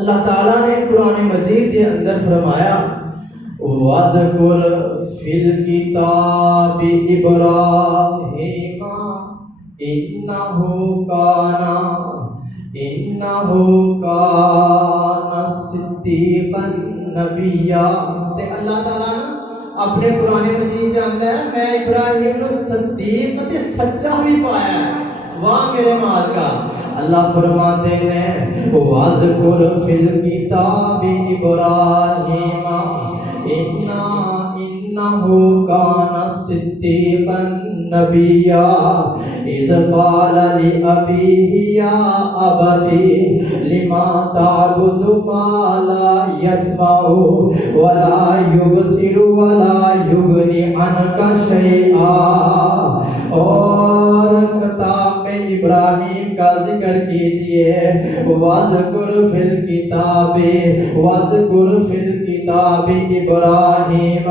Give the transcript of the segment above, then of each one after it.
اللہ تعالیٰ نے قرآن مجید کے اندر فرمایا وَاذْكُرْ فِي الْكِتَابِ إِبْرَاهِيمَ إِنَّهُ كَانَ صِدِّيقًا نَبِيًّا۔ تے اللہ تعالیٰ اپنے قرآن مجید جانتا ہے میں ابراہیم نو صدیق تے سچا بھی پایا ہے۔ واہ میرے مالکا، اللہ فرماتے ہیں وَاذْكُرْ فِي الْكِتَابِ إِبْرَاهِيمَ إِنَّهُ كَانَ صِدِّيقًا نَبِيًّا إِذْ قَالَ لِأَبِيهِ يَا أَبَتِ لِمَ تَعْبُدُ مَا لَا يَسْمَعُ وَلَا يُبْصِرُ وَلَا يُغْنِ عَنْكَ شَيْئًا۔ اور کتاب میں ابراہیم کا ذکر کیجئے، وَاذْكُرْ فِي الْكِتَابِ وَاذْكُرْ فِي الْكِتَابِ ابراہیم،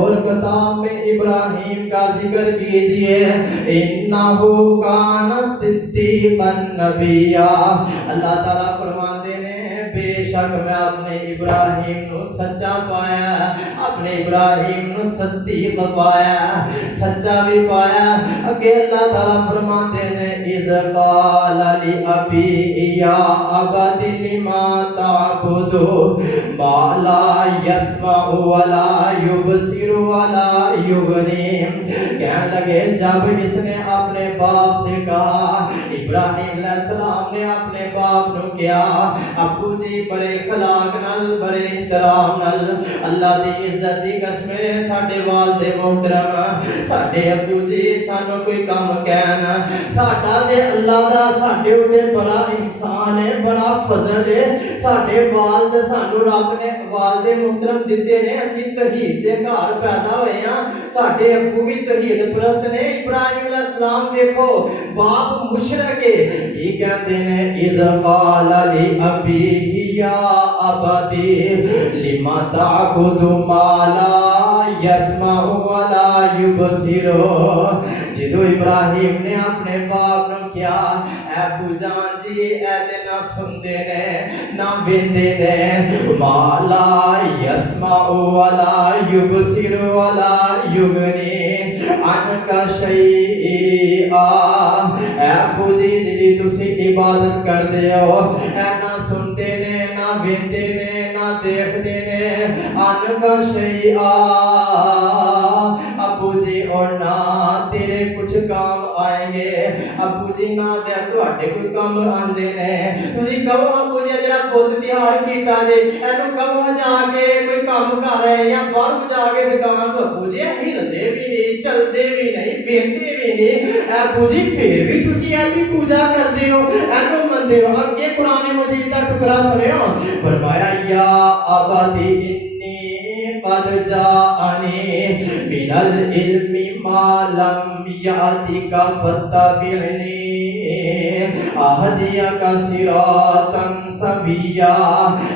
اور کتاب میں ابراہیم کا ذکر کیجئے، اِنَّهُ كَانَ صِدِّيقًا نَبِيًّا۔ اللہ تعالیٰ فرماتے ہیں بے شک میں اپنے ابراہیم نو سچا پایا، اپنے ابراہیم نو صدیق پایا، سچا بھی پایا۔ اگے اللہ تعالیٰ فرماتے ہیں اِذْ قَالَ لِأَبِيهِ يَا أَبَتِ لِمَ تَعْبُدُ مَا لَا يَسْمَعُ وَلَا يُبْصِرُ وَلَا يُغْنِ۔ کہنے لگے جب اس نے اپنے باپ سے کہا، ابراہیم علیہ السلام نے اپنے باپ نو کیا ابو جی بڑے اخلاق نال بڑے احترام نال اللہ دی عزت دی قسم ساڈے والد محترم ساڈے ابو جی سانو کوئی کام کہن ساڈا تے اللہ دا ساڈے اوتے بڑا احسان ہے، بڑا فضل ہے۔ ساڈے والد سانو رب نے والد محترم دتے نے، اسی توحید دے گھر پیدا ہوئے ہاں، ساڈے ابو بھی توحید پرست نے۔ ابراہیم علیہ السلام دیکھو باپ مشرک ہے، یہ کہتے ہیں اِذْ قَالَ لِأَبِيهِ يَا أَبَتِ لِمَ تَعْبُدُ مَا لَا يَسْمَعُ وَلَا يُبْصِرُ۔ جدو ابراہیم نے اپنے باپ نو کیا اے ابو جان جی اے تے نہ سندے نے نہ ویندے نے، ما لا يسمع ولا يبصر ولا يغني عنك شيئا۔ اے ابو جی جی تسی عبادت کردے ہو، اے نہ سنتے نے نہ ویندے نے نہ دیکھتے نے، عنك شيئا ابو جی اور نہ تیرے کچھ کام آئیں گے، ابو جی نہ دے تواڈے کوئی کام آندے نے۔ تسی کہو ابو جی جڑا بت تیار کیتا جے اینو کہو جا کے کوئی کام کر رہے یا باہر جا کے دکان تو ابو جی ہلدے بھی نہیں چلدے بھی نہیں ویندے بھی نہیں، ابو جی پھر بھی تسی ایسی پوجا کردے ہو اینو مندے ہو۔ اگے قرآن مجید کا ٹکڑا سنیو، فرمایا یا ابتی انی قد جاءنی من العلم ما لم یأتک فاتبعنی اہدیک صراطا سویا۔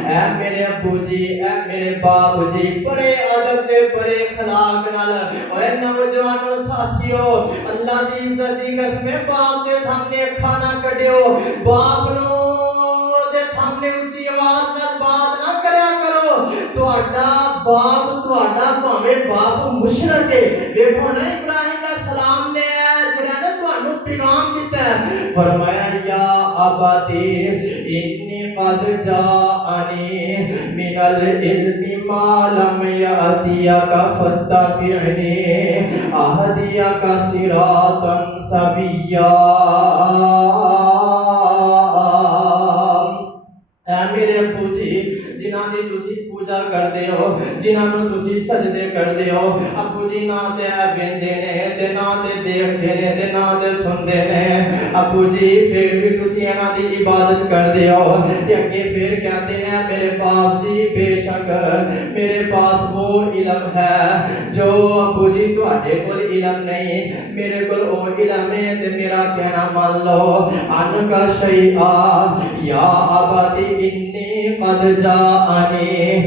اے میرے ابو جی اے میرے باپ جی بڑے ادب دے بڑے اخلاق نال اے نوجوانو ساتھیو اللہ دی عزت دی قسم باپ دے سامنے اکھاں نہ کڈیو، باپ نو دے سامنے اونچی آواز نال بات نہ کریا کرو۔ تہاڈا باپ تہاڈا بھاویں باپ مشرک ہے، دیکھو نا ابراہیم علیہ السلام نے جڑا نا تہانوں پیغام دیتا ہے، فرمایا یا ابتی انی قد جاءنی من العلم ما لم یأتیک فاتبعنی اہدیک صراطا سویا۔ اے میرے ابو جی جنہاں دی تسی پوجا کردے ہو، جنہاں نو تسی سجدے کردے ہو، ابو جی نہ تے ویندے نے تے نہ تے دیکھدے نے تے نہ تے سنتے نے، ابو جی پھر بھی تسی انہاں دی عبادت کردے ہو۔ تے اگے پھر کہتے ہیں میرے باپ جی بے شک میرے پاس وہ علم ہے جو ابو جی تواڈے کول علم نہیں، میرے کول او علم ہے تے میرا کہنا مان لو، عنک شیئا یا ابتی انی قد جاءنی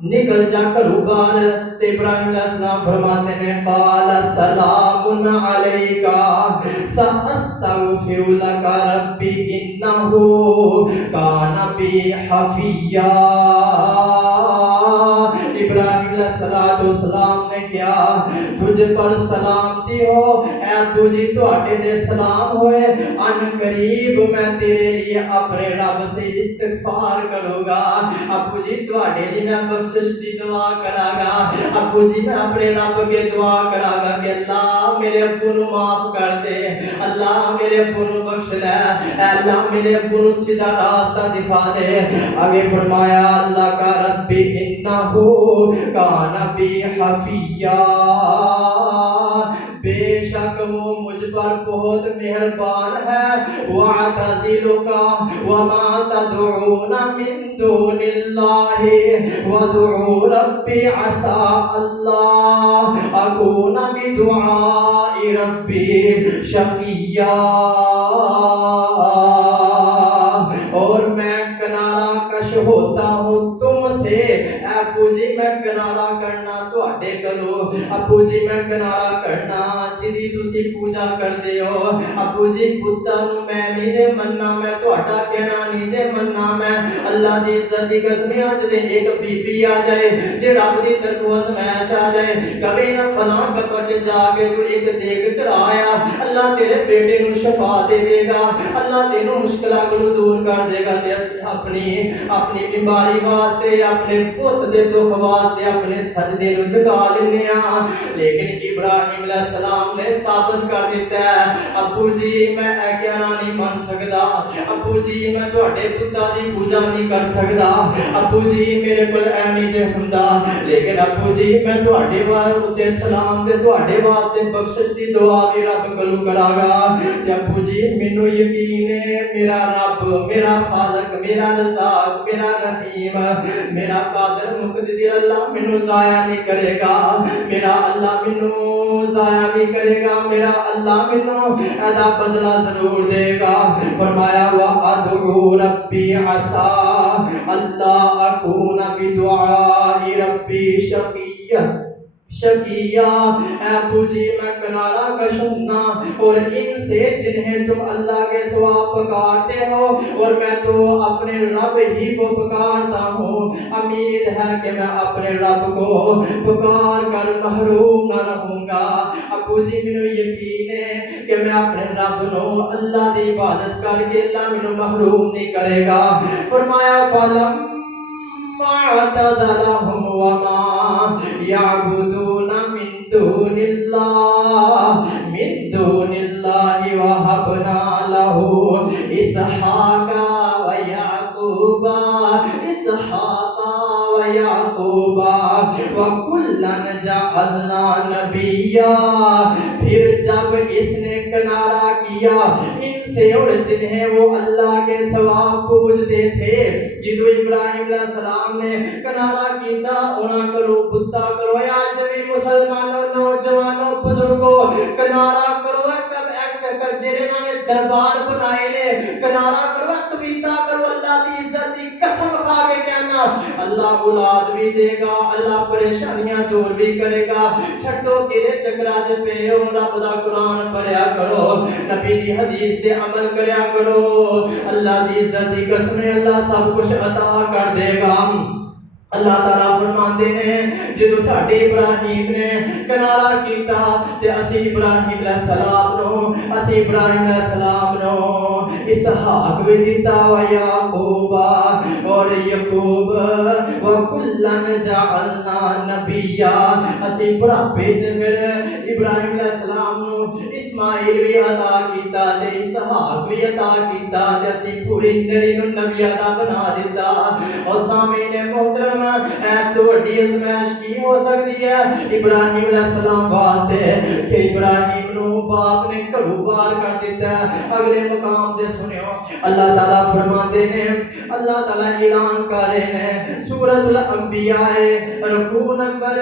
نکل جا کرو باہر تے ابراہیم علیہ السلام فرماتے ہیں قال سلام علیکا ساستغفر لک ربی انہ کان بی حفیا۔ ابراہیم علیہ السلام نے کیا تجھ پر سلامتی ہو، اے ابو جی تواڈے دے سلام ہوئے، ان قریب میں تیرے لیے اپنے رب سے استغفار کروں گا، ابو جی تواڈے لیے میں بخشش دی دعا کراں گا، ابو جی میں اپنے رب کے دعا کراں گا کہ اللہ میرے ابو نو معاف کر دے، اللہ میرے ابو نو بخش لے، اے اللہ میرے ابو نو سیدھا راستہ دکھا دے۔ آگے فرمایا اللہ کا ربی انہ کان بی حفیا، بے شک وہ مجھ پر بہت مہربان ہے، وَأَعْتَزِلُكَ وَمَا تَدْعُونَ مِن دُونِ اللَّهِ وَادْعُوا رَبِّي عَسَىٰ أَلَّا أَكُونَ بِدُعَاءِ رَبِّي شَقِيًّا۔ اور میں کنارہ کش ہوتا ہوں تم سے، ابو جی میں کنارہ کرنا تواڈے کلو، ابو جی میں کنارہ کرنا جدی تسی پوجا کردے ہو، ابو جی بتا نو میں نہیں جے مننا، میں تواڈا کہنا نہیں جے مننا، میں اللہ دی عزت دی قسم اج دے ایک بی بی آ جائے جے رب دی طرف ازمائش آ جائے کبھی نہ فلاں قبر تے جا کے تو ایک دیگ چڑھایا، اللہ تیرے بیٹے نو شفا دے دے گا، اللہ تینوں مشکلات کو دور کر دے گا، تے اسی اپنی بیماری واسطے اپنے پوت دے دکھ واسطے اپنے سجدے نو جگا لینے ہاں، لیکن ابراہیم علیہ السلام نے ثابت کر دیتا ہے ابو جی میں اے کہنا نہیں من سکدا، ابو جی میں تواڈے پتا دی پوجا نہیں کر سکدا، ابو جی میرے کول اے نہیں جے ہوندا، لیکن ابو جی میں تواڈے واسطے سلام تے تواڈے واسطے بخشش دی دعا بھی رب کولوں کراں گا، تے ابو جی مینوں یقین ہے میرا رب میرا خالق میرا رزاق میرا رحیم میرا قادر مقتدر اللہ مینوں ضائع نہیں کرے گا، میرا اللہ مینوں ضائع نہیں کرے گا، میرا اللہ مینوں ادا بدلہ ضرور دے گا۔ فرمایا وَأَدْعُو رَبِّي عَسَىٰ أَلَّا أَكُونَ بِدُعَاءِ رَبِّي شَقِيًّا۔ اے ابو جی میں کنارہ کش ہوں اور ان سے جنہیں تم اللہ کے سوا پکارتے ہو، اور میں تو اپنے رب ہی کو پکارتا ہوں، امید ہے کہ میں اپنے رب کو پکار کر محروم نہ رہوں گا، ابو جی مینوں یقین ہے کہ میں اپنے رب نو اللہ دی عبادت کر کے اللہ مینوں محروم نہیں کرے گا۔ فرمایا فَلَمَّا اعْتَزَلَهُمْ وَمَا يَعْبُدُونَ مِن دُونِ اللَّهِ وَهَبْنَا لَهُ إِسْحَاقَ وَيَعْقُوبَ وَكُلًّا جَعَلْنَا نَبِيًّا۔ پھر جب اس نے کنارہ کیا ان سے اور جنہیں وہ اللہ کے سوا پوجتے تھے، جدو ابراہیم علیہ السلام نے کنارہ کیتا انہاں کرو بتا کرو، یا جبھی مسلمانوں نوجوانوں بزرگوں کنارہ کرو، جنہاں نے دربار بنائے نے کنارہ کرو، تویتا کرو، اللہ دی عزت دی قسم کھا کے کہنا اللہ اولاد بھی دے گا، اللہ پریشانیاں دور بھی کرے گا، چھٹو کیرے چکراج پہ ہو، رب دا قرآن پڑھیا کرو، نبی دی حدیث سے عمل کریا کرو، اللہ دی عزت دی قسم اللہ سب کچھ عطا کر دے گا۔ اللہ تعالیٰ فرماندے نے جدو ساڈے ابراہیم نے کنارہ کیتا تے اسی ابراہیم علیہ السلام نو اسحاق بھی دیتا و یعقوب اور یعقوب وکلن جعلنا نبیا، اسی بڑھاپے چ پھر ابراہیم علیہ السلام نو اسماعیل بھی عطا کیتا تے اسحاق بھی عطا کیتا تے اسی پوری نری نو نبی عطا بنا دیتا۔ اور سامعین محترم ایس تو وڈی ازمائش کی ہو سکتی ہے ابراہیم علیہ السلام واسطے کہ ابراہیم نو باپ نے گھروں باہر کر دیتا ہے۔ اگلے مقام دے سنیو اللہ تعالیٰ فرماتے ہیں، اللہ تعالیٰ اعلان کر رہے ہیں سورۃ الانبیاء رکوع نمبر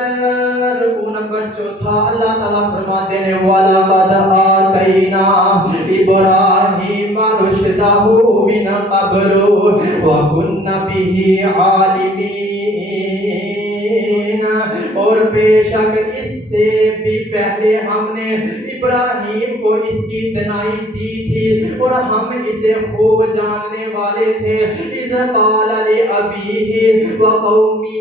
4، اللہ تعالیٰ فرماتے ہیں وَلَقَدْ آتَيْنَا إِبْرَاهِيمَ رُشْدَهُ مِنْ قَبْلُ وَكُنَّا بِهِ عَالِمِينَ۔ اور بے شک اس سے بھی پہلے ہم نے ابراہیم کو اس کی دنائی دی تھی اور ہم اسے خوب جاننے والے تھے۔ اذ قال لأبیہ وقومہ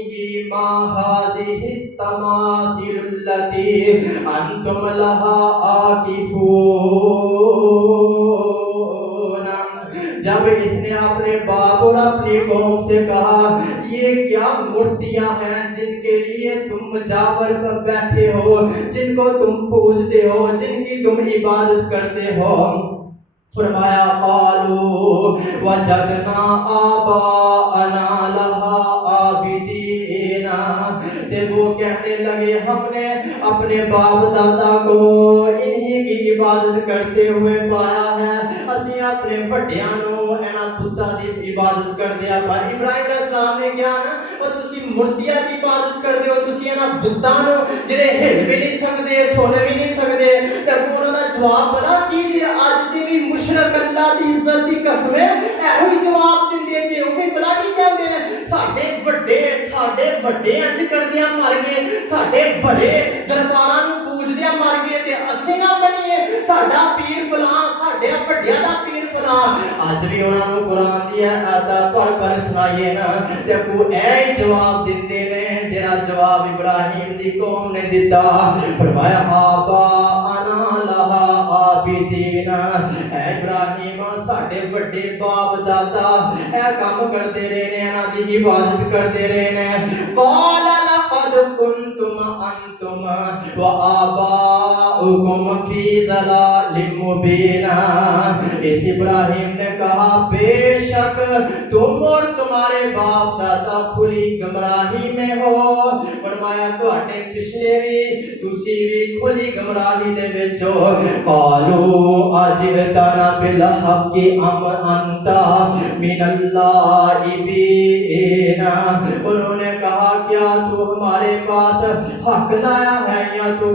ما هذه التماثيل التي انتم لها عاکفون، جب اس نے اپنے باپ اور اپنی قوم سے کہا یہ کیا مورتیاں ہیں جن کے لیے تم جاور کر بیٹھے ہو، جن کو تم پوجتے ہو، جن کی تم عبادت کرتے ہو؟ فرمایا قالوا وجدنا آباءنا لها عابدین، تے وہ کہنے لگے ہم نے اپنے باپ دادا کو انہی کی عبادت کرتے ہوئے پایا ہے، اسی اپنے وڈیاں نو اینا بتاں دی عبادت کردے پا۔ ابراہیم علیہ السلام نے کیا نا اور تسی مورتیاں دی عبادت کردے ہو، تسی اینا بتاں نو جڑے ہل بھی نہیں سکدے، سن بھی نہیں سکدے، تے انہاں دا جواب بڑا کی جے اج دی بھی مشرک اللہ دی عزت دی قسم ہے ایہی جواب دیندے جے او بھی بلا کی کہندے نے ساڈے وڈے انج کردیاں مر گئے، ساڈے بڑے درباراں نوں پوجدیاں مر گئے تے اسیں نہ بنیے، ساڈا پیر فلاں، ساڈے وڈیاں دا پیر فلاں۔ اج بھی انہاں نوں قرآن دی آیات پڑھ سنائیے نا تے کو اے جواب دیندے نے جڑا جواب ابراہیم دی قوم نے دتا۔ فرمایا آبا انا لہا عابدین، اے ابراہیم ساڈے وڈے باپ دادا اے کام کردے رہے نے، انہاں دی عبادت کردے رہے نے۔ قال لقد کنتم انتم وآباؤکم فی ضلال مبین، اس ابراہیم نے کہا بے شک تم اور تمہارے باپ دادا کھلی گمراہی میں ہو۔ فرمایا تواڈے پچھلے بھی تسی بھی کھلی گمراہی دے وچ ہو۔ قالوا اجئتنا بالحق ام انت من اللاعبین، انہوں نے کہا کیا تو ہمارے پاس حق لایا ہے یا تو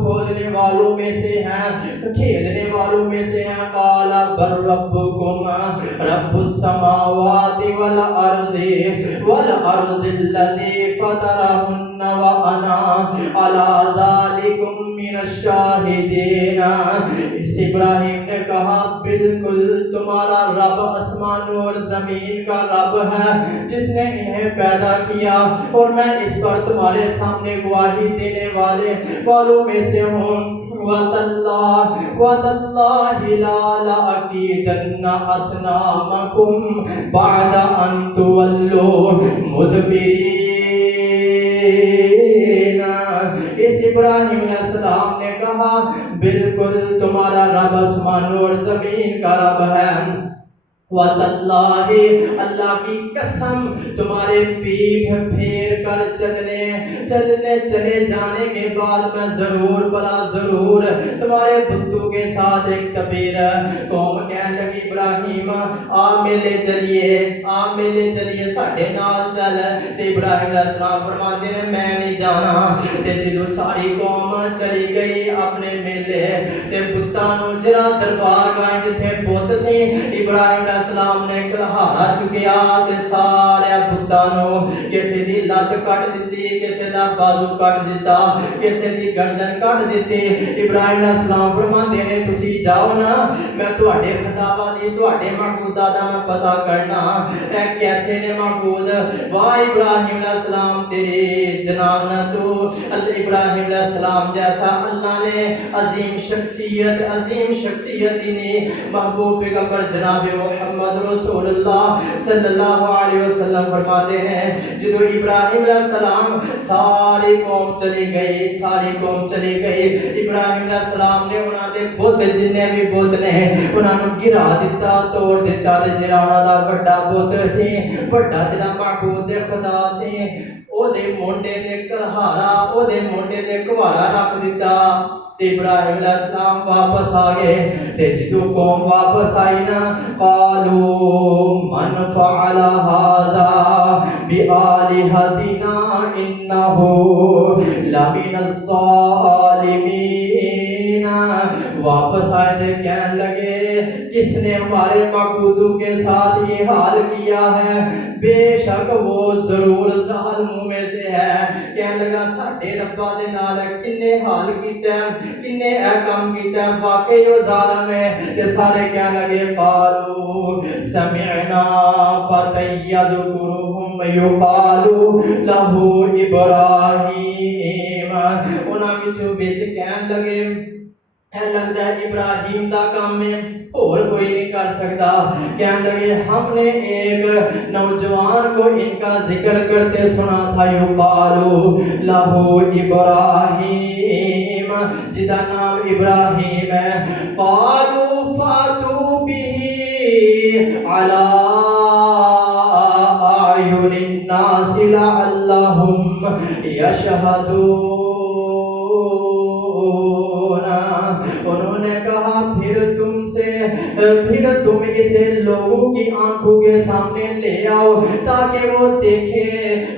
کھولنے والوں میں سے ہیں، کھیلنے والوں میں سے ہیں؟ قال بل ربکم رب السماوات والارض الذی فطرہن وانا علی ذالکم من الشاہدین۔ اس ابراہیم نے کہا بالکل تمہارا رب آسمان اور زمین کا رب ہے جس نے انہیں پیدا کیا اور میں اس پر تمہارے سامنے گواہی دینے والوں میں سے ہوں۔ وَتَاللَّهِ لَا لَأَكِيدَنَّ أَصْنَامَكُمْ بَعْدَ أَن تُوَلُّوا مُدْبِرِينَ۔ اس ابراہیم علیہ السلام نے کہا بالکل تمہارا رب آسمان اور زمین کا رب ہے۔ وَتَاللَّهِ اللہ کی قسم تمہارے پیٹھ پھیر کر چلے جانے کے بعد میں ضرور بلا ضرور تمہارے بتوں کے ساتھ ایک تبیر۔ قوم کہنے لگی ابراہیم آ میلے چلیے ساڈے نال چل، تے ابراہیم علیہ السلام فرماتے ہیں میں نہیں جانا۔ تے جدوں ساری قوم چلی گئی اپنے میلے تے بتاں نوں جڑا دربار گاہ جتھے بت سی ابراہیم علیہ السلام نے کلہارا چکیا تے سارے بتاں نوں کسے دی لت کٹ دتی، کسے دا بازو کٹ دیتا، کسے دی گردن کٹ دیتی۔ ابراہیم علیہ السلام فرماندے نے تسی جاؤ نا میں تواڈے خداواں دی تواڈے معبوداں دا میں پتہ کرنا اے کیسے نے معبود۔ واہ ابراہیم علیہ السلام تیری جناب نہ تو ابراہیم علیہ السلام جیسا اللہ نے عظیم شخصیت نے محبوب پیغمبر جناب محمد رسول اللہ صلی اللہ علیہ وسلم فرماتے ہیں جدو ابراہیم علیہ السلام ساری قوم چلی گئی ابراہیم علیہ السلام نے انہاں دے بت جنے بھی بت نے انہاں نوں گرا دیتا توڑ دیتا تے جڑا انہاں دا بڑا بت سی بڑا جڑا معبود خدا سی او دے مونڈے تے کلہارا او دے مونڈے تے کوارا رکھ دیتا۔ ابراہیم علیہ السلام واپس آ گئے تے جدو قوم واپس آئی نا قالوا من فعل هذا بآلهتنا انه لمن الظالمین واپس آئے تھے کہنے لگے کس نے ہمارے معبودوں کے ساتھ یہ حال کیا ہے؟ بے شک وہ ضرور ظالموں میں سے ہے۔ کہنے لگا ساڈے ربا دے نال کنے حال کیتا ہے، کنے اے کام کیتا ہے، واقعی وہ ظالم ہے۔ کہ سارے کہنے لگے قالوا سمعنا فتى يذكرهم يقال له ابراہیم۔ انہاں وچوں کہنے لگے اے لگتا ہے ابراہیم دا کام ہے، اور کوئی نہیں کر سکتا۔ کہنے لگے ہم نے ایک نوجوان کو ان کا ذکر کرتے سنا تھا، یقالو لہو ابراہیم، جدا نام ابراہیم ہے۔ قالوا فاتوا به علی اعین الناس لعلہم یشہدون۔ انہوں نے کہا پھر تم اسے لوگوں کی آنکھوں کے سامنے لے آؤ تاکہ وہ دیکھے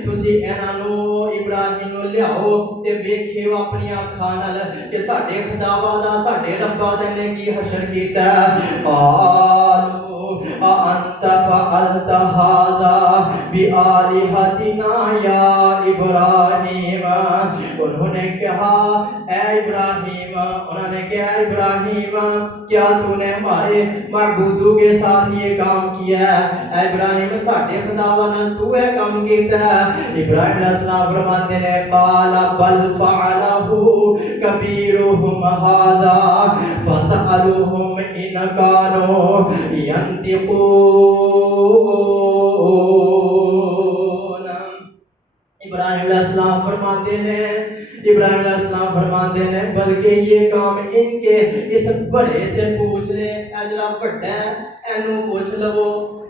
تسی انہاں نو ابراہیم نو لیاؤ تے ویکھے اپنی آنکھاں نال کہ ساڈے خداوا دا ساڈے ربا دے نے کی حشر کیتا ہے۔ قالوا انت فعلت هذا بآلہتنا یا ابراہیم۔ انہوں نے کہا اے ابراہیم، انہوں نے کہا ابراہیم کیا تو نے ہمارے معبودوں کے ساتھ یہ کام کیا ہے؟ اے ابراہیم ساڈے خداوا نال تو اے کام کیتا ہے؟ ابراہیم علیہ السلام فرماتے ہیں قال بل فعلہ کبیرہم ھذا فاسألوہم ان کانوا ینطقون۔ ابراہیم علیہ السلام فرماتے ہیں بلکہ یہ کام ان کے اس بڑے سے پوچھ لے، اے جڑا بڑا ہے اینو پوچھ لو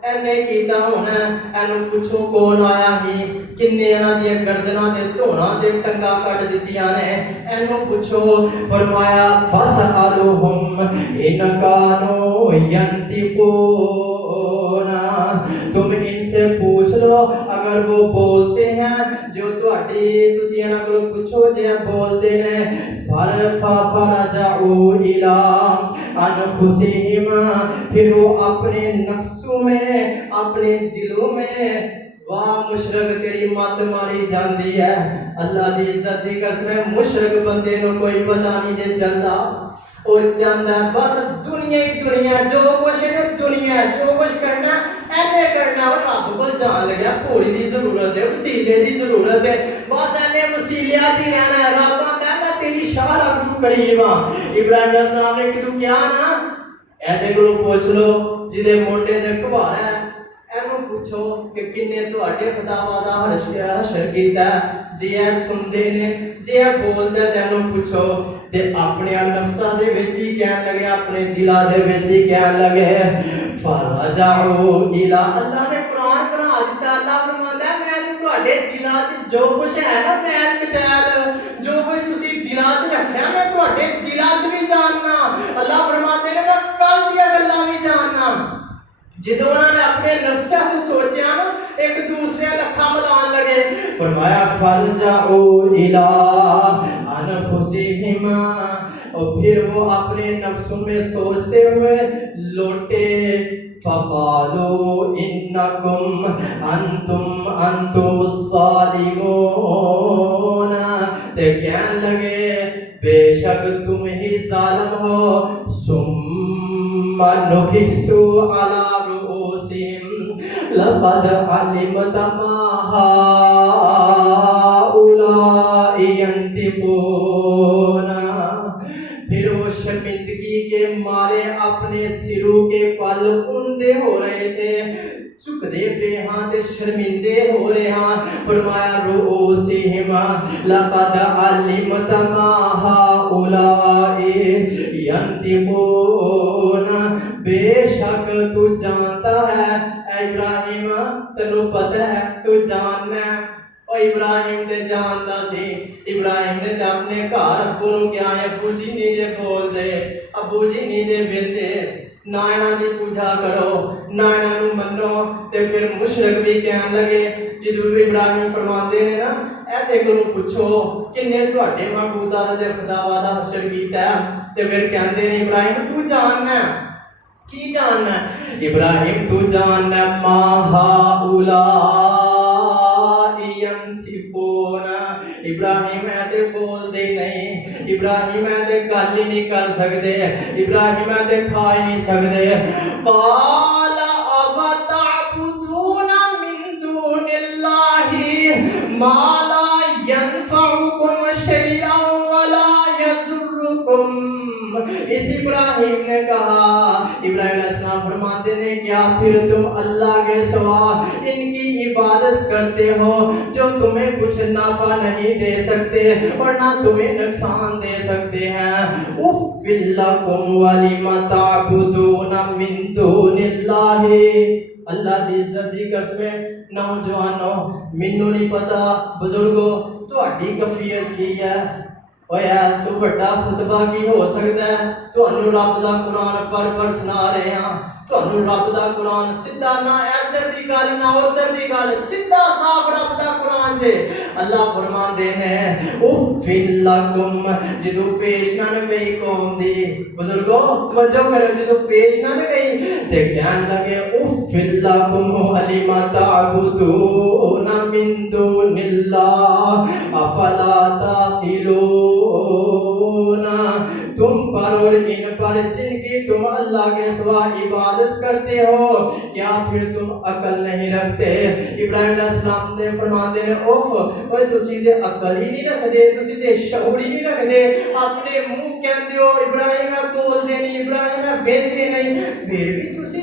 اینے کیتا ہونا، اینو پوچھو کون آیا ہی، کنے انہاں دی گردناں تے دھوڑاں تے ٹنگاں کٹ دتیاں نے، اینو پوچھو۔ فرمایا فاسألوہم ان کانوا ینطقون، تم ان سے پوچھ لو اگر وہ بولتے ہیں جو تسی انہاں کو پوچھو جے بولتے نے۔ فرجعوا الی انفسہم، پھر وہ اپنے نفسوں میں اپنے دلوں میں، واہ مشرک تیری مات ماری جاندی ہے۔ اللہ دی عزت دی قسم ہے مشرک بندے نو کوئی پتہ نہیں جے چلدا، اور چاہتا ہے بس دنیا ہی دنیا، جو کچھ ہے دنیا، جو کچھ کرنا اینے کرنا، اور رب کو جان لگیا پوری دی ضرورت ہے، وسیلے دی ضرورت ہے، بس اینے وسیلے جی رہنا ہے۔ رب آتا ہے میں تیری شاہ رکھ دوں قریب ہاں۔ ابراہیم علیہ السلام نے کہ تو کیا نا ایدے کو پوچھ لو جدے مونڈے دے کبھار ہے، اینو پوچھو کہ کنے تواڈے خداوا دا حشر کیتا ہے، جی اے سندے نے، جی اے بولدا تے اینو پوچھو۔ تے اپنے نفساں دے وچ ہی کہن لگے، اپنے دلاں دے وچ ہی کہن لگے فرجعوا الی، اللہ نے قرآن پڑھا دیتا، اللہ فرماتا ہے میں تواڈے دلاں وچ جو کچھ ہے نا میل مچیل، جو کچھ تسی دلاں وچ رکھیا میں تواڈے دلاں وچ بھی جاننا۔ اللہ فرماتے ہیں میں کل دیا گلاں بھی جاننا۔ جدوں انہوں نے اپنے نفساں کو سوچیا نا ایک دوسرے لکھا ملان لگے، فرمایا فرجعوا الی انفسہم، اور پھر وہ اپنے نفسوں میں سوچتے ہوئے لوٹے۔ فقالوا انکم انتم الظالمون، تے کہنے لگے بے شک تم ہی ظالم ہو۔ ثم نکسوا علی رؤوسہم لقد علمت ما ہؤلاء ینطقون، پھر وہ شرمندگی کے مارے اپنے سروں کے پل اندے ہو رہے تھے، چکدے پہ ہاں تے شرمندے ہو رہے ہاں۔ فرمایا رؤوسہم لقد علمت ما ہؤلاء ینطقون، بے شک تو جانتا ہے اے ابراہیم، تینوں پتہ ہے تو جاننا ہے۔ اور ابراہیم تے جانتا سی، ابراہیم نے تے اپنے گھر ابو نو کیا ہے ابو جی نیجے بول دے، ابو جی نیجے بیٹے، نہ انہاں دی پوجا کرو نہ انہاں نو منو۔ تے پھر مشرک بھی کہن لگے جدوں ابراہیم فرماندے نے نا اے تے کولوں پوچھو کنے تواڈے معبوداں دے خداواں دا حشر کیتا ہے؟ تے پھر کہندے نے ابراہیم تو جاننا ہے کی جاننا ہے ابراہیم تو جاننا ہے ما ہاؤلاء ینطقون ابراہیم اے تے بول دے نہیں ابراہیم اے تے گل ہی نہیں کر سکدے ابراہیم اے تے کھا ہی نہیں سکدے قال افتعبدون من دون اللہ ما لا ينفعكم شيئا ولا يضركم اس ابراہیم نے کہا ابراہیم علیہ السلام فرماتے ہیں کیا پھر تم اللہ کے سوا ان کی عبادت کرتے ہو جو تمہیں کچھ نفع نہیں دے سکتے اور نہ تمہیں نقصان دے سکتے ہیں اف لکم ولم تعبدون من دون اللہ اللہ دی عزت دی قسم نوجوانوں مینوں نہیں پتا بزرگوں تہاڈی کیفیت کی ہے اوے اس تو بڑا خطبہ کی ہو سکتا ہے تانوں رب دا قرآن پر سنا رہے ہاں تانوں رب دا قرآن سیدھا نہ ادھر دی گل نہ ادھر دی گل سیدھا صاف رب دا قرآن جے اللہ فرماندے نے اف لکم جدوں پیش نہ گئی قوم دی بزرگوں توجہ کرو جدوں پیش نہ گئی تے کہن لگے اف لکم ولم تعبدون من دون اللہ افلا تعقلون تم پر اور ان پر جن کی تم اللہ کے سوا عبادت کرتے ہو کیا پھر تم عقل نہیں رکھتے ابراہیم علیہ السلام نے فرماتے ہیں اوف اوے تسی تے عقل ہی نہیں رکھدے تسی تے شعور ہی نہیں رکھدے اپنے منہ کہندے ہو ابراہیم میں بول دے نہیں ابراہیم میں بیندے نہیں پھر بھی تسی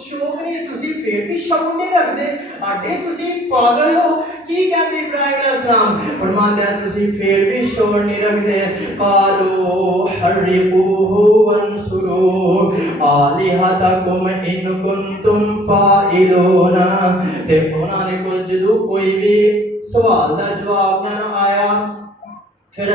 شوق نہیں تسی پھر بھی شعور نہیں رکھدے اڈے تسی پاگل ہو کی کہتے ابراہیم علیہ السلام فرماتے ہیں تسی پھر بھی شعور نہیں رکھدے قالوا حرقوه وانصروا آلہتکم ان کنتم فاعلون تے انہوں نے کل جدو کوئی بھی سوال دا جواب نہ آیا پھر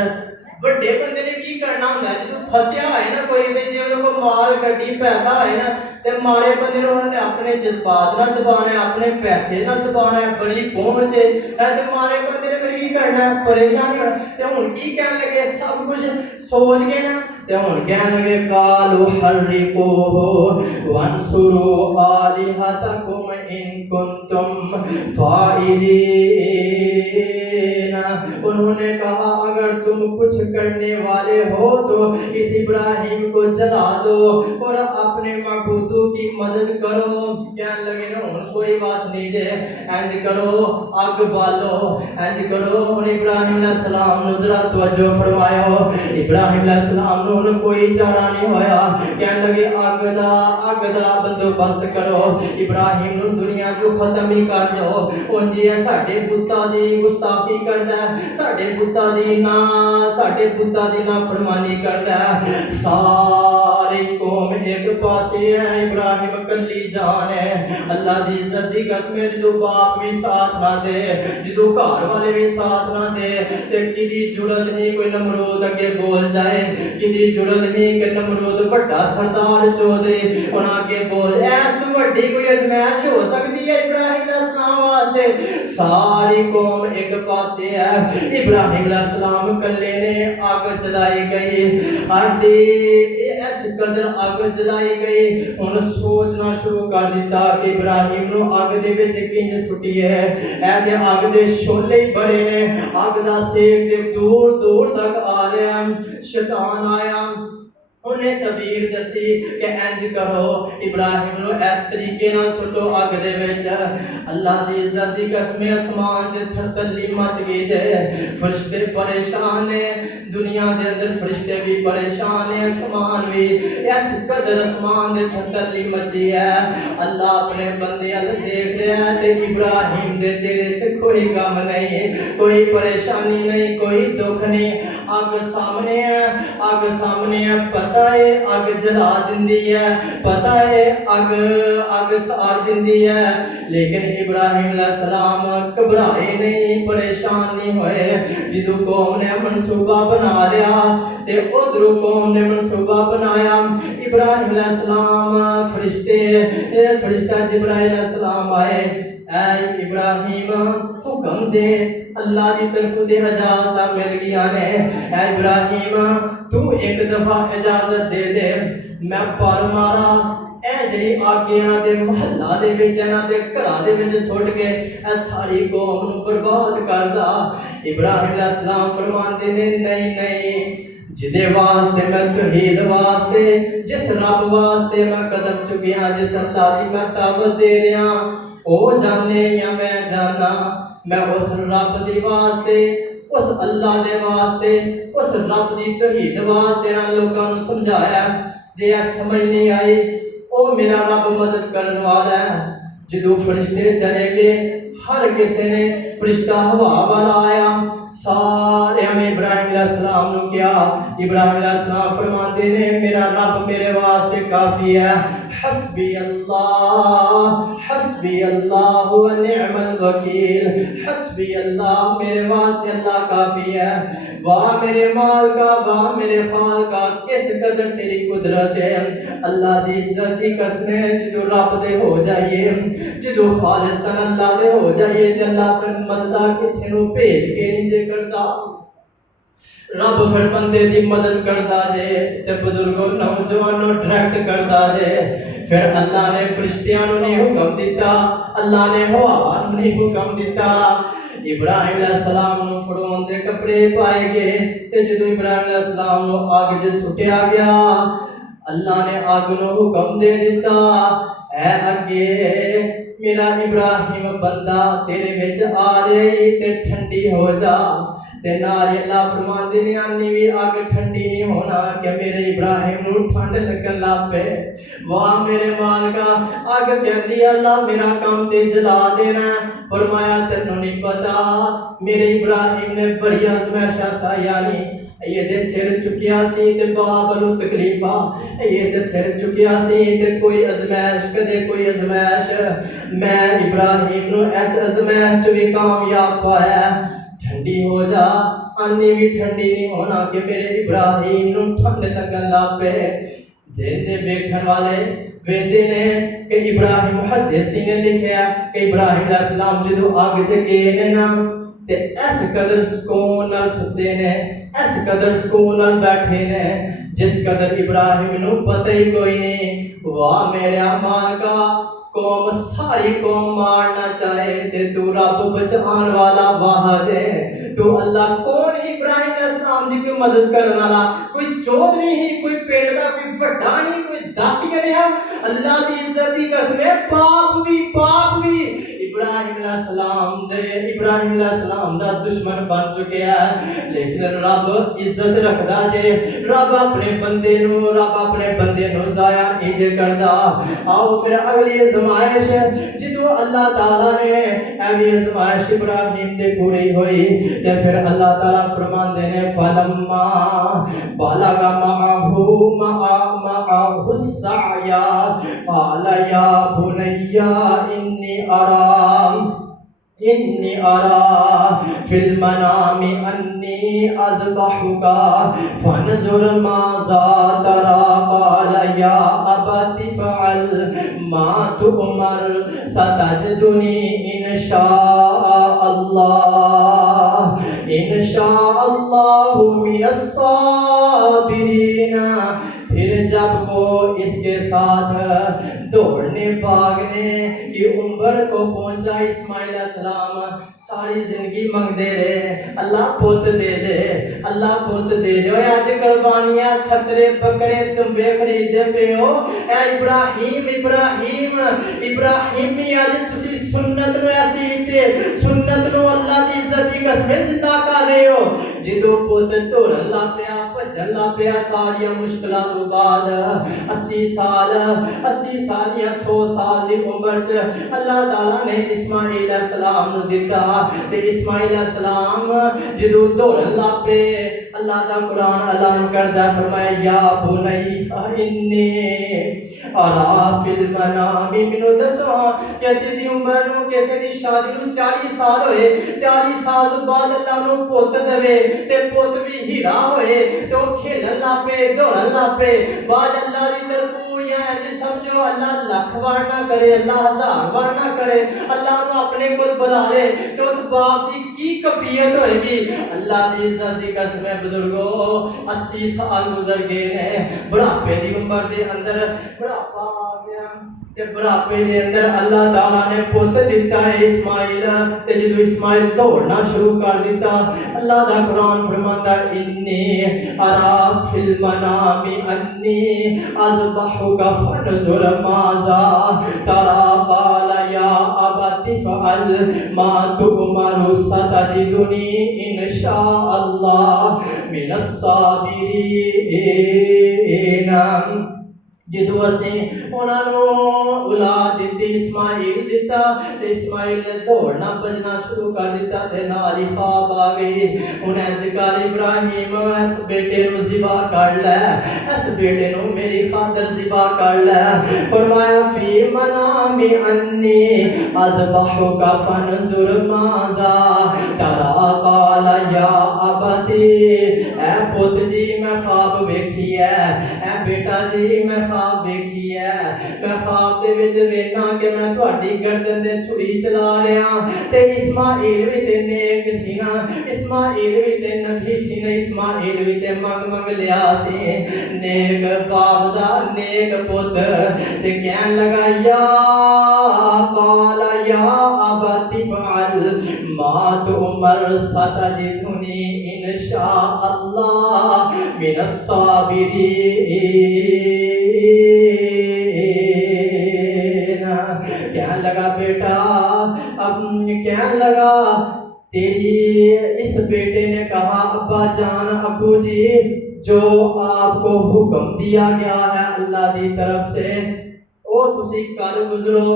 وڈے بندے نے کی کرنا ہوندا ہے جدو پھسیا ہے نا کوئی تے جے انہاں کو مال گڈی پیسہ ہے نا تے مارے بندے نے انہوں نے اپنے جذبات نہ دبانا ہے اپنے پیسے نہ دبانا ہے بڑی پہنچ ہے تے مارے بندے نے پھر کی کرنا ہے پریشان ہونا تے ہن کی کہن لگے سب کچھ سوچ گئے نا تے ہن کہن لگے قالوا حرقوه وانصروا آلہتکم ان کنتم فاعلین انہوں نے کہا اگر تم کچھ کرنے والے ہو تو اس ابراہیم کو جلا دو اور اپنے معبودوں کی مدد کرو کہنے لگے نا ہن کوئی واس نہیں جے انج کرو اگ بالو انج کرو ہن ابراہیم علیہ السلام نو ذرا توجہ فرمایا ابراہیم علیہ السلام نو کوئی چارہ نہیں ہویا کہنے لگے اگ دا بندوبست کرو ابراہیم نو دنیا جو ختم ہی کر دو ان جی ساڈے بتاں دی گستاخی کردا ہے ساڈے بتاں دی نافرمانی کردا ہے ساری قوم ایک پاسے ہے ابراہیم کلی جان ہے اللہ دی عزت دی قسم جدو باپ بھی ساتھ نہ دے جدو گھر والے بھی ساتھ نہ دے تے کدی جرت نہیں کوئی نمرود اگے بول جائے کدی جرت نہیں کہ نمرود بڑا سردار چودھری انہاں اگے بول ایس تو بڑی کوئی ازمائش ہو سکتی ہے ابراہیم علیہ السلام واسطے ساری قوم ایک پاسے ہے ابراہیم علیہ السلام کلے نے آگ جلائی گئی اس قدر آگ جلائی گئی انہوں سوچنا شروع کر دیتا کہ ابراہیم نو آگ دے وچ کنج سٹی ہے اے دے آگ دے شولے ہی بڑے نے آگ دا سیک دے دور دور تک آ رہا ہے شیطان آیا انہیں تبیر دسی کہ انج کرو ابراہیم نو اس طریقے نال سٹو اگ دے وچ اللہ دی عزت دی قسم اسمان تے تھرتلی مچ گئی جے فرشتے پریشان نے دنیا دے اندر فرشتے بھی پریشان ہیں اسمان بھی اس قدر اسمان دے تھرتلی مچی ہے اللہ اپنے بندے ال دیکھ رہا ہے تے ابراہیم دے چہرے چ کوئی غم نہیں کوئی پریشانی نہیں کوئی دکھ نہیں اگ سامنے ہے پتہ ہے اگ جلا دندی ہے پتہ ہے اگ سار دندی ہے لیکن ابراہیم علیہ السلام گھبرائے نہیں پریشان نہیں ہوئے جدو قوم نے منصوبہ بنا لیا تے ادھر قوم نے منصوبہ بنایا ابراہیم علیہ السلام فرشتہ جبرائیل علیہ السلام آئے اے ابراہیم حکم دے اللہ دی طرف دے اجازت مل گیا نے اے ابراہیم تو ایک دفعہ اجازت دے دے میں پر مارا اے جڑی آگیاں دے محلہ دے وچ انہاں دے گھراں دے وچ سٹ کے اے ساری قوم نو برباد کردا ابراہیم علیہ السلام فرماندے نے نہیں نہیں جدے واسطے میں توحید واسطے جس رب واسطے میں قدم چکیاں جس اللہ دی میں دعوت دے رہا او جانے یا میں جانا میں اس رب دی واسطے اس اللہ دے واسطے اس رب دی توحید واسطے لوگوں نے سمجھایا جے سمجھ نہیں آئی او میرا رب مدد کرنے والا ہے جدو فرشتے چلے گئے ہر کسی نے فرشتہ ہوا والا آیا سارے ہمیں ابراہیم علیہ السلام نے کیا ابراہیم علیہ السلام فرماتے ہیں میرا رب میرے واسطے کافی ہے حسبی اللہ و نعم الوکیل حسبی اللہ میرے واسطے اللہ کافی ہے واہ میرے مال کا واہ میرے خال کا کس قدر تیری قدرت ہے اللہ دی عزت دی قسمیں جدو رب دے ہو جائیے جدو خالصاً اللہ دے ہو جائیے تے اللہ پھر مددہ کسی نو بھیج کے نہیں جے کرتا رب پھر بندے دی مدد کرتا جے تے بزرگوں نوجوانوں ڈائریکٹ کرتا جے پھر اللہ نے فرشتیاں نو نہیں حکم دیتا اللہ نے ہوا نو نہیں حکم دیتا ابراہیم علیہ السلام نو فرعون دے کپڑے پائے گئے تے جدو ابراہیم علیہ السلام نو آگ جے سٹیا گیا اللہ نے آگ نو حکم دے دیتا اے اگے میرا ابراہیم بندہ تیرے وچ آ رہی تے ٹھنڈی ہو جا تے نال اللہ فرماندے نے آنی بھی آگ ٹھنڈی نہیں ہونا کہ میرے ابراہیم نو ٹھنڈ لگن لگ پے واہ میرے مالکا آگ کہندی اللہ میرا کام تے جلا دینا فرمایا تینوں نہیں پتا میرے ابراہیم نے بڑی آزمائشاں سایانی یہ دے سر چکیا سی تے بابلو تکلیفہ یہ دے سر چکیا سی تے کوئی ازمائش کدے کوئی ازمائش میں ابراہیم نو ایس ازمائش جو بھی کامیاب پایا ٹھنڈی ہو جا آنی بھی ٹھنڈی نہیں ہونا کہ میرے ابراہیم نو ٹھنڈ لگن لا پے دین دے بیکھن والے ویندے نے کہ ابراہیم محدثی نے لکھیا کہ ابراہیم علیہ السلام جدو آگ سے گئے نے نا تے ایس قدر سکون نال ستے نے ایس قدر سکون نال بیٹھے نے جس قدر ابراہیم نو پتہ ہی کوئی نہیں واہ میرے مال کا قوم ساری قوم مارنا چاہے تے تو رب بچان والا واحد ہے تو اللہ کون ابراہیم علیہ السلام دی کوئی مدد کرنے والا کوئی چودھری ہی کوئی پنڈ دا کوئی بڑا ہی کوئی داسیاں نے اللہ دی عزت دی قسم پاک بھی ابراہیم علیہ السلام دا دشمن بن چکے ہیں لیکن رب عزت رکھدا جے رب اپنے بندے نو ضائع نہیں جے کردا آؤ پھر اگلی ازمائش جدو اللہ تعالیٰ نے ایوی ازمائش ابراہیم دے پوری ہوئی تے پھر اللہ تعالیٰ فرماندے نے فلما بلغ معه السعي قال يا بني إني أرى في المنام أني أذبحك فانظر ماذا ترى قال يا أبت افعل ما تؤمر ستجدني إن شاء الله من الصابرين پھر جب وہ اس کے ساتھ دوڑنے بھاگنے کی عمر کو پہنچا اسماعیل علیہ السلام ساری زندگی منگتے رہے اللہ پوت دے دے اوے اج قربانیاں چھترے بکرے تمبے خریدے پے ہو اے ابراہیم اج تسی سنت نو ایسی تے سنت نو اللہ دی عزت دی قسم زندہ کر رہے ہو جدو پوت توڑن لا پیا بھجن لا پیا ساری مشکلات تو بعد 80 سال یا 100 سال دی عمر چ اللہ تعالیٰ نے اسماعیل علیہ السلام نو دیتا تے اسماعیل علیہ السلام جدو دوڑن لا پے اللہ دا قرآن اعلان کردا فرمایا یا بنی انی ارا فی المنام مینوں دسو کیسے دی عمر نو کیسے دی شادی نو 40 سال ہوئے 40 سال تو بعد اللہ نو پوت دے تے پوت بھی ہیرا ہوئے تے او کھیلن لا پے دوڑن لا پے باج اللہ دی طرف ہے جی سمجھو اللہ لاکھ وار نہ کرے اللہ ہزار وار نہ کرے اللہ نو اپنے کول بنا لے تو اس باپ دی کی کفیت ہوئے گی اللہ دی عزت دی قسم ہے بزرگو 80 سال گزر گئے نے بڑھاپے دی عمر دے اندر بڑھاپا آ گیا تے بڑھاپے دے اندر اللہ تعالیٰ نے پوت دیتا ہے اسماعیل تے جدو اسماعیل دوڑنا شروع کر دیتا اللہ دا قرآن فرماتا انی ارا فی المنام انی اذبحک فانظر ماذا ترى قال یا ابت افعل ما تؤمر ستجدنی ان شاء اللہ من الصابرین جدو اسیں انہاں نو اولاد دیتی اسماعیل دیتا تے اسماعیل نے دوڑنا بجنا شروع کر دیتا تے نال ہی خواب آ گئی انہیں جکار ابراہیم اس بیٹے نو ذبح کر لے اس بیٹے نو میری خاطر ذبح کر لے فرمایا فی منام انی اذبحک فانظر ماذا ترى قال یا ابتی اے پوت جی میں خواب ویکھی ہے اے بیٹا جی میں خواب ویکھی ہے میں خواب دے وچ ویکھنا کہ میں تہاڈی گردن تے چھری چلا رہا تے اسماعیل وی تے نیک سی نا اسماعیل وی تے نبی سی نا اسماعیل وی تے منگ لیا سی نیک باپ دا نیک پت تے کہن لگا یا قال یا ابت افعل ما تؤمر ستجدنی ان شاء اللہ من الصابرین کہنے لگا بیٹا اب کہنے لگا تیری اس بیٹے نے کہا ابا جان ابو جی جو آپ کو حکم دیا گیا ہے اللہ دی طرف سے او تسی کر گزرو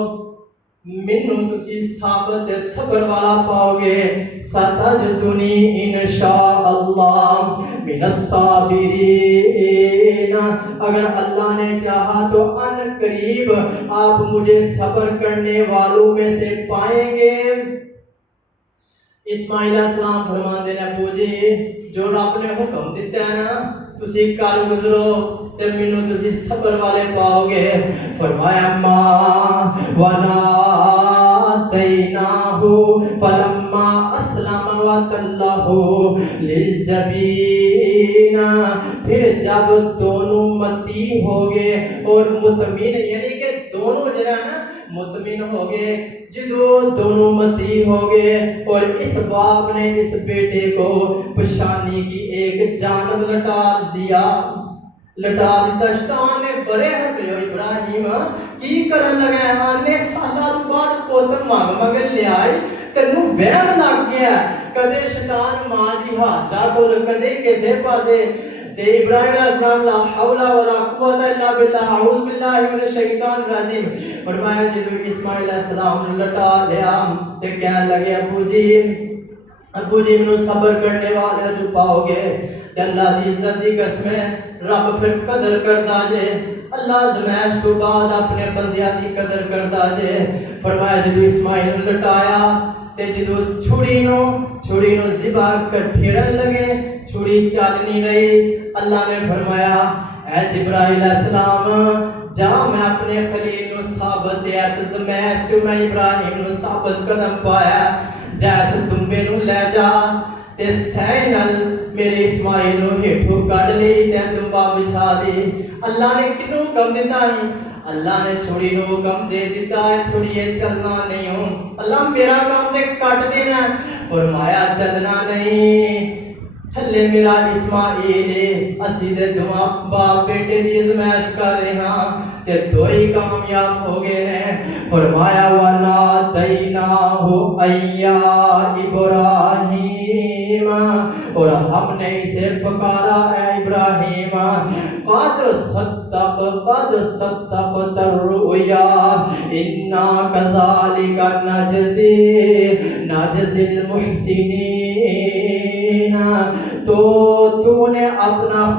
مینوں تسی ثابت صبر والا پاؤ گے ستجدنی انشاء اللہ من الصابرین اگر اللہ نے چاہا تو ان قریب آپ مجھے صبر کرنے والوں میں سے پائیں گے اسماعیل علیہ السلام فرمان دے ابو جی جو رب نے حکم دیتا ہے نا تسی کر گزرو تے مینوں تسی صبر والے پاؤ گے فرمایا ما ونادیناہ فلما اسلم وتلہ للجبین پھر جب دونوں متی ہو گئے اور مطمئن یعنی کہ دونوں جو ہے نا مطمئن ہو گئے جدو دونوں متی ہو گئے اور اس باپ نے اس بیٹے کو پشانی کی ایک جانب لٹا دیتا شیطان نے بڑے ہٹے ہو ابراہیم کی کرن لگے آنے سالہ بعد پوت مانگ لے آئی تینوں وہم لگ گیا کدے شیطان ماں جی حاضرہ کو کدے کسے پاسے تے ابراہیم علیہ السلام لا حول ولا قوت الا باللہ اعوذ باللہ من الشیطان الرجیم فرمایا جدو اسماعیل علیہ السلام لٹا لیا تے کہنے لگے ابو جی منو صبر کرنے والے جو پاؤ گے تے اللہ دی عزت دی قسم ہے رب پھر قدر کردا جے اللہ زمائش تو بعد اپنے بندیاں دی قدر کردا جے فرمایا جدو اسماعیل لٹایا تے جدو چھڑی نو ذبح کر پھیرن لگے چھڑی چل نہیں رہی اللہ نے فرمایا اے جبرائیل علیہ السلام جا میں اپنے خلیل نو ثابت ایس زمائش جو میں ابراہیم نو ثابت قدم پایا جیسے دمبے نو لے جا تے سینل میرے اسماعیل نو ہیٹھو کٹ لی تے دمبا بچھا دی اللہ نے کنوں کم دیتا ہی اللہ نے چھوڑی نو کم دے دیتا ہے چھوڑیے چلنا نہیں ہوں اللہ میرا کام دے کٹ دینا فرمایا چلنا نہیں تھلے میرا اسماعیل اسی دے دعا باپ بیٹے دی ازمائش کر رہے ہیں کہ دو ہی کامیاب ہو گئے ہیں فرمایا وَنَادَيْنَاهُ أَيَّا إِبْرَاهِيمَ اور ہم نے اسے پکارا اے ابراہیم قد صدقت الرؤیا انا كذلك نجزي المحسنین تو نے اپنا